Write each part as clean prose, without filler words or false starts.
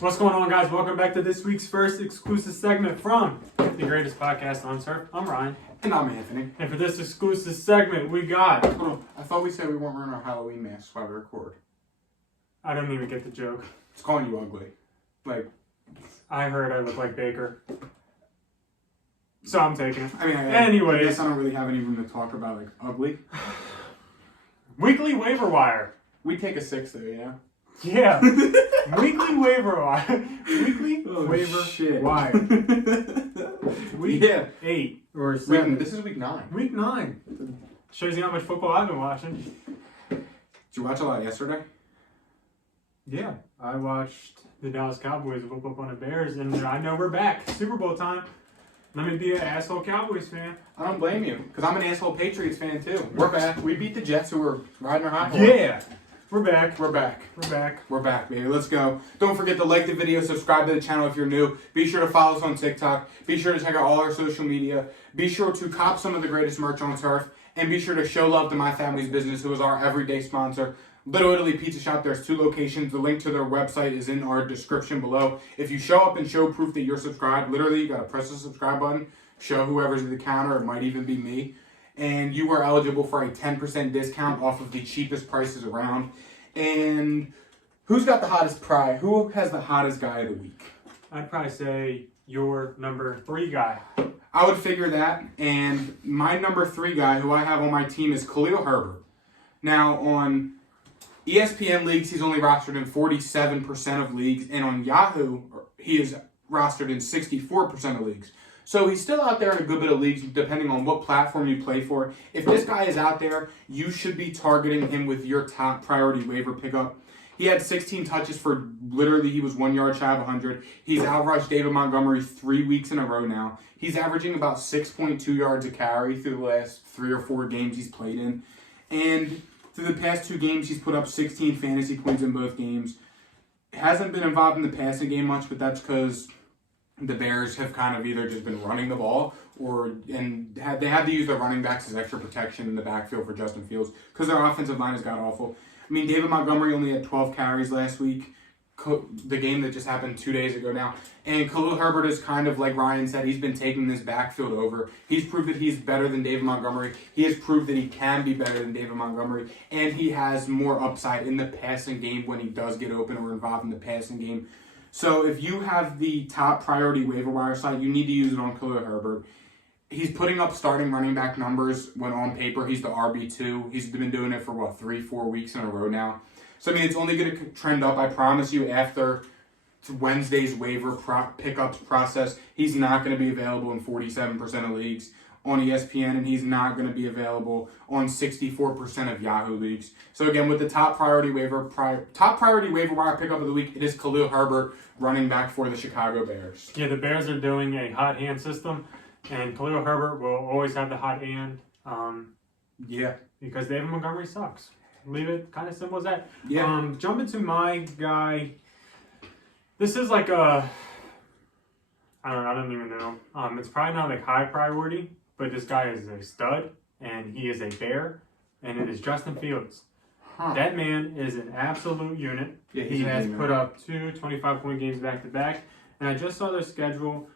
What's going on, guys? Welcome back to this week's first exclusive segment from the greatest podcast on Surf. I'm Ryan. And I'm Anthony. And for this exclusive segment, we got... Hold on. I thought we said we weren't wearing our Halloween masks while we record. I don't even get the joke. It's calling you ugly. I heard I look like Baker. So I'm taking it. I mean, Anyways. I guess I don't really have any room to talk about, ugly. Weekly waiver wire. We take a 6 though, yeah? Yeah. Weekly waiver wire. Weekly waiver wire. Week 8 or 7. This is week 9. Week 9. Shows you how much football I've been watching. Did you watch a lot yesterday? Yeah. I watched the Dallas Cowboys whoop up on the Bears, and I know we're back. Super Bowl time. Let me be an asshole Cowboys fan. I don't blame you, because I'm an asshole Patriots fan too. We're back. We beat the Jets, who were riding our high horse. Yeah. We're back. We're back. We're back. We're back, baby. Let's go. Don't forget to like the video, subscribe to the channel if you're new. Be sure to follow us on TikTok. Be sure to check out all our social media. Be sure to cop some of the greatest merch on Turf. And be sure to show love to My Family's Business, who is our everyday sponsor. Little Italy Pizza Shop. There's 2 locations. The link to their website is in our description below. If you show up and show proof that you're subscribed, literally you got to press the subscribe button, show whoever's at the counter, it might even be me, and you are eligible for a 10% discount off of the cheapest prices around. And who's got the hottest pry? Who has the hottest guy of the week? I'd probably say your number 3 guy. I would figure that. And my number 3 guy, who I have on my team, is Khalil Herbert. Now, on ESPN leagues, he's only rostered in 47% of leagues. And on Yahoo, he is rostered in 64% of leagues. So he's still out there in a good bit of leagues, depending on what platform you play for. If this guy is out there, you should be targeting him with your top priority waiver pickup. He had 16 touches for literally, he was 1 yard shy of 100. He's outrushed David Montgomery 3 weeks in a row now. He's averaging about 6.2 yards a carry through the last 3 or 4 games he's played in. And through the past 2 games, he's put up 16 fantasy points in both games. Hasn't been involved in the passing game much, but that's because the Bears have kind of either just been running the ball they had to use their running backs as extra protection in the backfield for Justin Fields because their offensive line has got awful. I mean, David Montgomery only had 12 carries last week, the game that just happened 2 days ago now. And Khalil Herbert is kind of, like Ryan said, he's been taking this backfield over. He's proved that he's better than David Montgomery. He has proved that he can be better than David Montgomery. And he has more upside in the passing game when he does get open or involved in the passing game. So if you have the top priority waiver wire side, you need to use it on Khalil Herbert. He's putting up starting running back numbers when on paper he's the RB2. He's been doing it for, 3-4 weeks in a row now. So, I mean, it's only going to trend up. I promise you after Wednesday's waiver pickups process, he's not going to be available in 47% of leagues on ESPN, and he's not going to be available on 64% of Yahoo leagues. So again, with the top priority waiver wire pickup of the week, it is Khalil Herbert, running back for the Chicago Bears. Yeah, the Bears are doing a hot hand system, and Khalil Herbert will always have the hot hand. Because David Montgomery sucks. Leave it kind of simple as that. Yeah. Jump into my guy. This is like a, I don't even know. It's probably not like high priority, but this guy is a stud, and he is a Bear, and it is Justin Fields. Huh. That man is an absolute unit. Yeah, he has put up 2 25-point games back-to-back, and I just saw their schedule,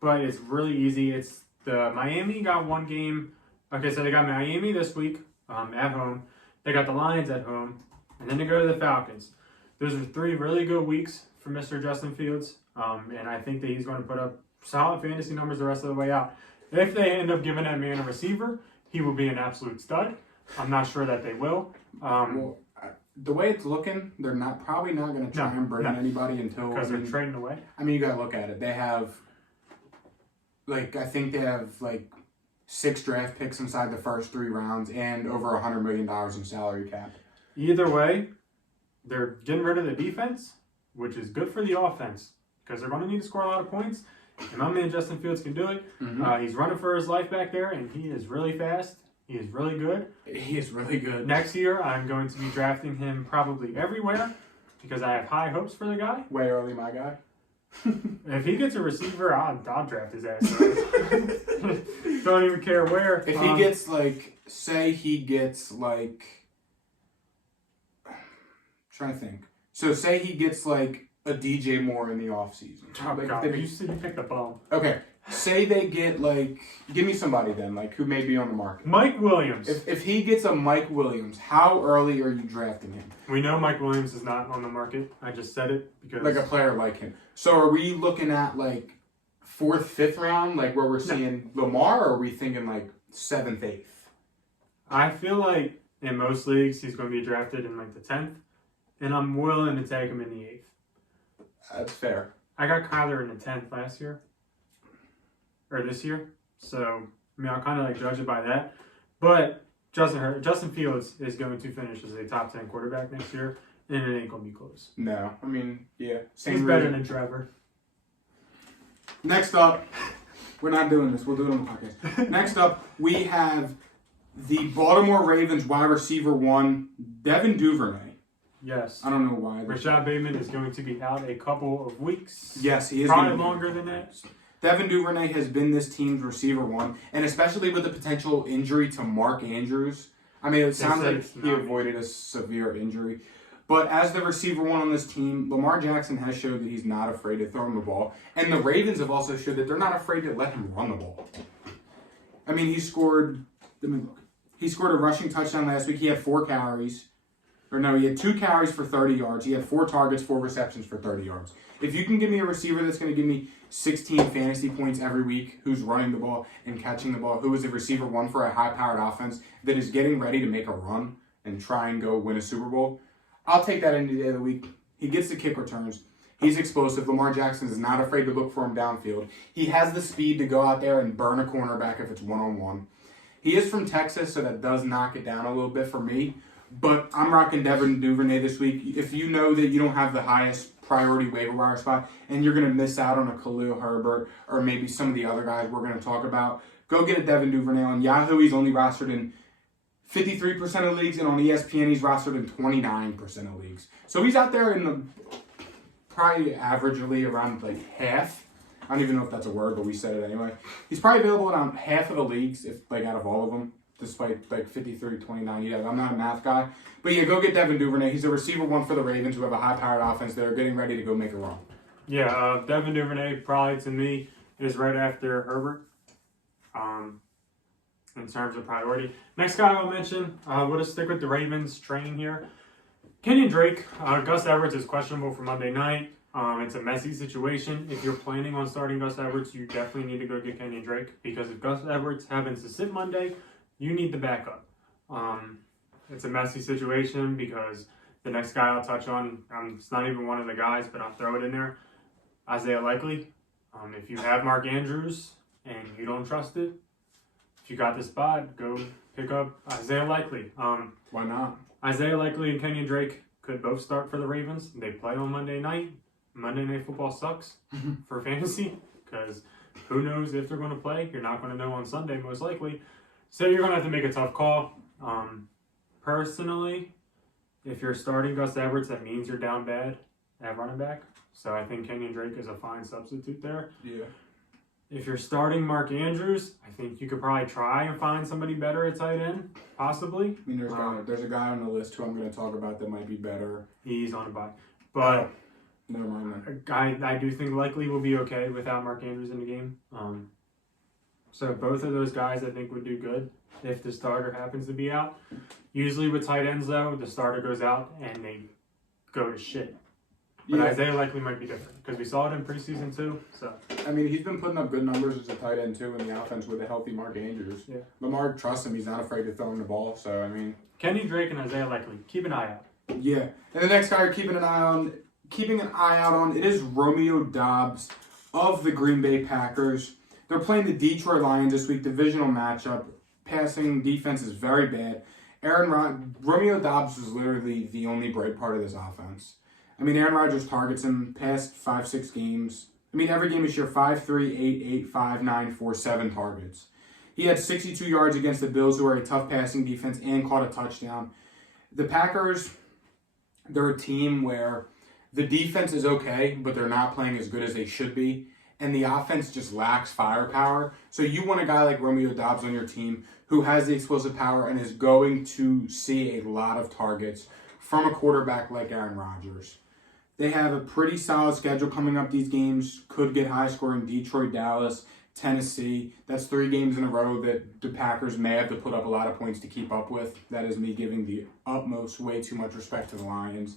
but it's really easy. It's the Miami got 1 game. Okay, so they got Miami this week at home. They got the Lions at home, and then they go to the Falcons. Those are 3 really good weeks for Mr. Justin Fields, and I think that he's going to put up solid fantasy numbers the rest of the way out. If they end up giving that man a receiver, he will be an absolute stud. I'm not sure that they will. The way it's looking, they're probably not going to try and bring in anybody until... Because they're trading away? I mean, you got to look at it. They have, I think they have, 6 draft picks inside the first 3 rounds and over $100 million in salary cap. Either way, they're getting rid of the defense, which is good for the offense because they're going to need to score a lot of points. And my man Justin Fields can do it. Mm-hmm. He's running for his life back there, and he is really fast. He is really good. He is really good. Next year, I'm going to be drafting him probably everywhere because I have high hopes for the guy. Way early, my guy. If he gets a receiver, I'll draft his ass. Don't even care where. If he gets, say he gets, trying to think. So say he gets like a DJ Moore in the offseason. Oh, Like, God, you picked the bum. Okay. Say they get like, give me somebody then, like who may be on the market. Mike Williams. If he gets a Mike Williams, how early are you drafting him? We know Mike Williams is not on the market. I just said it because Like a player like him. So are we looking at like 4th, 5th round, like where we're seeing Lamar, or are we thinking like 7th, 8th? I feel like in most leagues he's going to be drafted in like the 10th, and I'm willing to take him in the 8th. That's fair. I got Kyler in the 10th last year, or this year, so I mean I'll kind of like judge it by that. But Justin Fields is going to finish as a top 10 quarterback next year, and it ain't going to be close. No, I mean, yeah. He's better than Trevor. Next up, we're not doing this. We'll do it on the podcast. Next up, we have the Baltimore Ravens wide receiver 1, Devin Duvernay. Yes. I don't know why. Rashad Bateman is going to be out a couple of weeks. Yes, he is. Probably longer than that. Devin Duvernay has been this team's receiver 1, and especially with the potential injury to Mark Andrews. I mean, it sounds like he avoided a severe injury. But as the receiver 1 on this team, Lamar Jackson has showed that he's not afraid to throw him the ball. And the Ravens have also showed that they're not afraid to let him run the ball. I mean, he scored a rushing touchdown last week. He had 4 carries. Or no, he had 2 carries for 30 yards. He had 4 targets, 4 receptions for 30 yards. If you can give me a receiver that's going to give me 16 fantasy points every week, who's running the ball and catching the ball, who is a receiver 1 for a high-powered offense that is getting ready to make a run and try and go win a Super Bowl, I'll take that any day of the week. He gets the kick returns. He's explosive. Lamar Jackson is not afraid to look for him downfield. He has the speed to go out there and burn a cornerback if it's one-on-one. He is from Texas, so that does knock it down a little bit for me. But I'm rocking Devin Duvernay this week. If you know that you don't have the highest priority waiver wire spot and you're going to miss out on a Khalil Herbert or maybe some of the other guys we're going to talk about, go get a Devin Duvernay. On Yahoo, he's only rostered in 53% of leagues, and on ESPN, he's rostered in 29% of leagues. So he's out there in the probably averagely around like half. I don't even know if that's a word, but we said it anyway. He's probably available around half of the leagues, if like out of all of them, despite like 53, 29. Yeah, I'm not a math guy. But yeah, go get Devin Duvernay. He's a receiver 1 for the Ravens who have a high-powered offense that are getting ready to go make a run. Yeah, Devin Duvernay probably to me is right after Herbert. In terms of priority. Next guy I'll mention, we'll just stick with the Ravens train here. Kenyon Drake. Gus Edwards is questionable for Monday night. It's a messy situation. If you're planning on starting Gus Edwards, you definitely need to go get Kenyon Drake, because if Gus Edwards happens to sit Monday, you need the backup. It's a messy situation because the next guy I'll touch on, it's not even one of the guys, but I'll throw it in there. Isaiah Likely. If you have Mark Andrews and you don't trust it, if you got the spot, go pick up Isaiah Likely. Why not? Isaiah Likely and Kenyon Drake could both start for the Ravens. They play on Monday night. Monday Night Football sucks for fantasy because who knows if they're going to play. You're not going to know on Sunday, most likely. So you're going to have to make a tough call. Personally, if you're starting Gus Edwards, that means you're down bad at running back. So I think Kenyon Drake is a fine substitute there. Yeah. If you're starting Mark Andrews, I think you could probably try and find somebody better at tight end, possibly. I mean, there's a guy on the list who I'm going to talk about that might be better. He's on a bye. But never mind that. I do think Likely will be okay without Mark Andrews in the game. So both of those guys I think would do good if the starter happens to be out. Usually with tight ends, though, the starter goes out and they go to shit. But yeah. Isaiah Likely might be different because we saw it in preseason too. So I mean, he's been putting up good numbers as a tight end too in the offense with a healthy Mark Andrews. Yeah. Lamar trusts him; he's not afraid to throw him the ball. So I mean, Kenny Drake and Isaiah Likely, keep an eye out. Yeah, and the next guy you're keeping an eye out on, it is Romeo Doubs of the Green Bay Packers. They're playing the Detroit Lions this week, divisional matchup. Passing defense is very bad. Romeo Doubs was literally the only bright part of this offense. I mean, Aaron Rodgers targets him past 5-6 games. I mean, every game this year, 5, 3, 8, 8, 5, 9, 4, 7 targets. He had 62 yards against the Bills, who are a tough passing defense, and caught a touchdown. The Packers, they're a team where the defense is okay, but they're not playing as good as they should be, and the offense just lacks firepower. So you want a guy like Romeo Doubs on your team who has the explosive power and is going to see a lot of targets from a quarterback like Aaron Rodgers. They have a pretty solid schedule coming up. These games could get high scoring. Detroit, Dallas, Tennessee. That's 3 games in a row that the Packers may have to put up a lot of points to keep up with. That is me giving the utmost way too much respect to the Lions.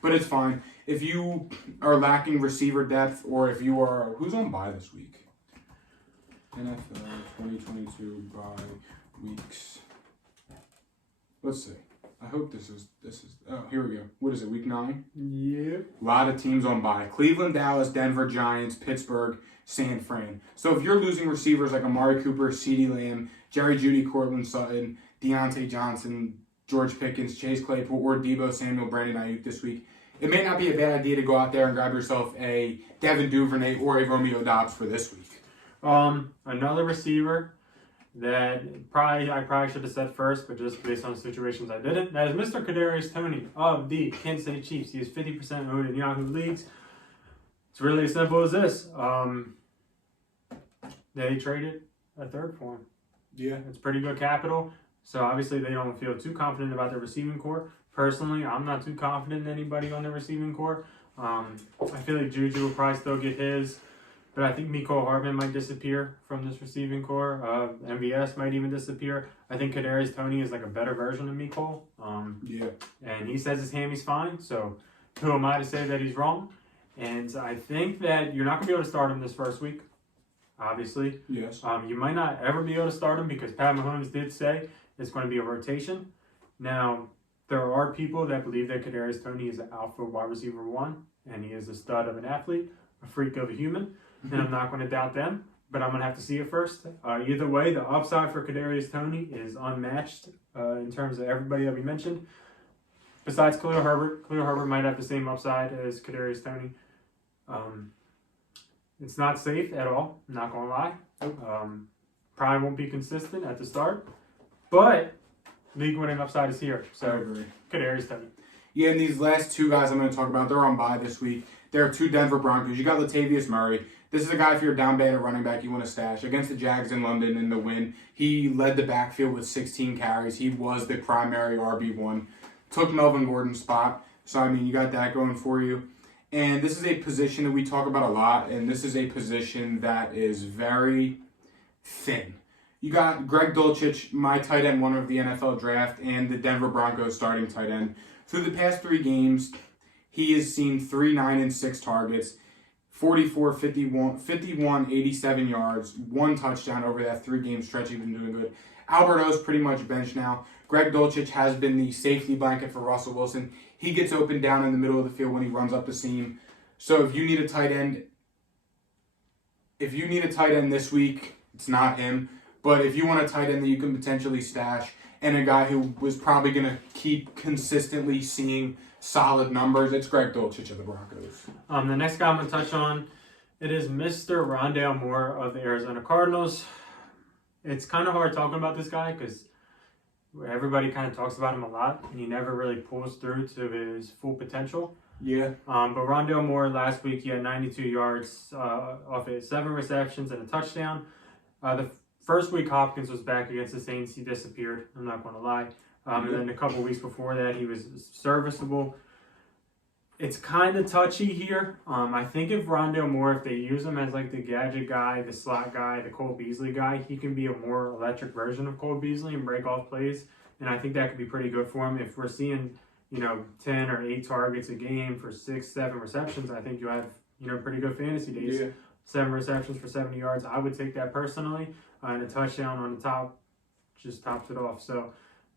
But it's fine. If you are lacking receiver depth, or if you are... Who's on bye this week? NFL 2022 bye weeks. Let's see. I hope this is. Oh, here we go. What is it? Week 9. Yeah. A lot of teams on bye: Cleveland, Dallas, Denver, Giants, Pittsburgh, San Fran. So if you're losing receivers like Amari Cooper, CeeDee Lamb, Jerry Jeudy, Cortland Sutton, Deontay Johnson, George Pickens, Chase Claypool, or Deebo Samuel, Brandon Ayuk this week, it may not be a bad idea to go out there and grab yourself a Devin Duvernay or a Romeo Doubs for this week. Another receiver that I probably should have said first, but just based on the situations I didn't. That is Mr. Kadarius Toney of the Kansas City Chiefs. He is 50% owned in Yahoo leagues. It's really as simple as this. They traded a third for him. Yeah. It's pretty good capital. So obviously they don't feel too confident about their receiving core. Personally, I'm not too confident in anybody on the receiving core. I feel like Juju will probably still get his. But I think Mecole Hardman might disappear from this receiving core. MVS might even disappear. I think Kadarius Toney is like a better version of Mecole. Yeah. And he says his hammy's fine. So who am I to say that he's wrong? And I think that you're not going to be able to start him this first week, obviously. Yes. You might not ever be able to start him because Pat Mahomes did say it's going to be a rotation. Now, there are people that believe that Kadarius Toney is an alpha wide receiver 1, and he is a stud of an athlete, a freak of a human. And I'm not going to doubt them, but I'm going to have to see it first. Either way, the upside for Kadarius Toney is unmatched in terms of everybody that we mentioned. Besides Khalil Herbert. Khalil Herbert might have the same upside as Kadarius Toney. It's not safe at all, I'm not going to lie. Probably won't be consistent at the start, but league-winning upside is here. So, I agree. Kadarius Toney. Yeah, and these last 2 guys I'm going to talk about, they're on bye this week. There are 2 Denver Broncos. You got Latavius Murray. This is a guy, if you're down bad at running back, you want to stash. Against the Jags in London in the win, he led the backfield with 16 carries. He was the primary RB1. Took Melvin Gordon's spot. So, I mean, you got that going for you. And this is a position that we talk about a lot, and this is a position that is very thin. You got Greg Dulcich, my tight end 1 of the NFL draft, and the Denver Broncos starting tight end. Through the past 3 games, he has seen 3, 9, and 6 targets, 44, 51, 87 yards, 1 touchdown over that 3-game stretch. He's been doing good. Albert O's pretty much benched now. Greg Dulcich has been the safety blanket for Russell Wilson. He gets open down in the middle of the field when he runs up the seam. So if you need a tight end, this week, it's not him. But if you want a tight end that you can potentially stash, and a guy who was probably going to keep consistently seeing solid numbers, it's Greg Dulcich of the Broncos. The next guy I'm going to touch on, it is Mr. Rondale Moore of the Arizona Cardinals. It's kind of hard talking about this guy because everybody kind of talks about him a lot, and he never really pulls through to his full potential. Yeah. But Rondale Moore last week, he had 92 yards off it, 7 receptions and a touchdown. The first week Hopkins was back against the Saints, he disappeared. I'm not going to lie. And then a couple weeks before that, he was serviceable. It's kind of touchy here. I think if Rondale Moore, if they use him as like the gadget guy, the slot guy, the Cole Beasley guy, he can be a more electric version of Cole Beasley and break off plays. And I think that could be pretty good for him. If we're seeing, 10 or 8 targets a game for 6, 7 receptions, I think you have, pretty good fantasy days. Yeah. 7 receptions for 70 yards. I would take that personally. And a touchdown on the top just tops it off. So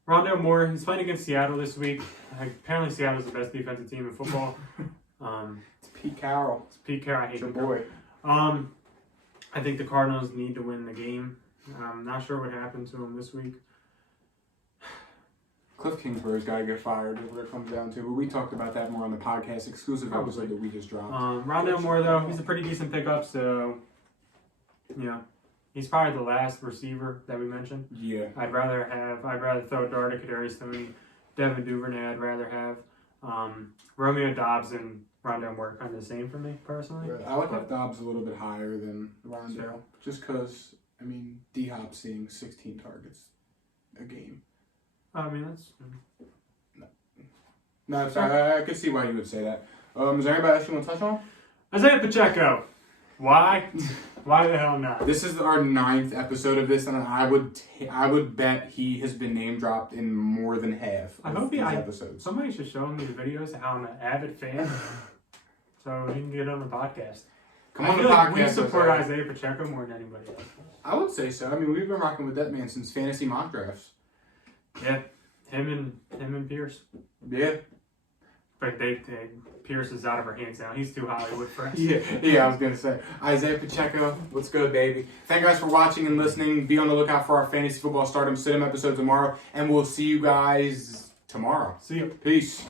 Rondale Moore, he's playing against Seattle this week. Apparently Seattle's the best defensive team in football. It's Pete Carroll. I hate your him. boy. I think the Cardinals need to win the game. I'm not sure what happened to him this week. Cliff Kingsbury's got to get fired is what it comes down to. But we talked about that more on the podcast exclusive episode that we just dropped. Rondale Moore, though, he's a pretty decent pickup, so, he's probably the last receiver that we mentioned. Yeah. I'd rather throw a dart at Kadarius Toney. Devin Duvernay I'd rather have. Romeo Doubs and Rondale Moore are kind of the same for me, personally. I would have Dobbs a little bit higher than Rondale. Just because, D-Hop seeing 16 targets a game. I mean, that's... No, sorry, I could see why you would say that. Is there anybody else you want to touch on? Isaiah Pacheco. Why? Why the hell not? This is our 9th episode of this, and I would bet he has been name dropped in more than half of these episodes. Somebody should show me the videos of how I'm an avid fan, so he can get on the podcast. Come on I the feel like podcast. we support Isaiah Pacheco more than anybody else. I would say so. I mean, we've been rocking with that man since fantasy mock drafts. Yeah, him and Pierce. Yeah. But Pierce is out of our hands now. He's too Hollywood for us. Yeah, I was going to say. Isaiah Pacheco, let's go, baby. Thank you guys for watching and listening. Be on the lookout for our Fantasy Football Stardom Sit-em episode tomorrow, and we'll see you guys tomorrow. See you. Peace.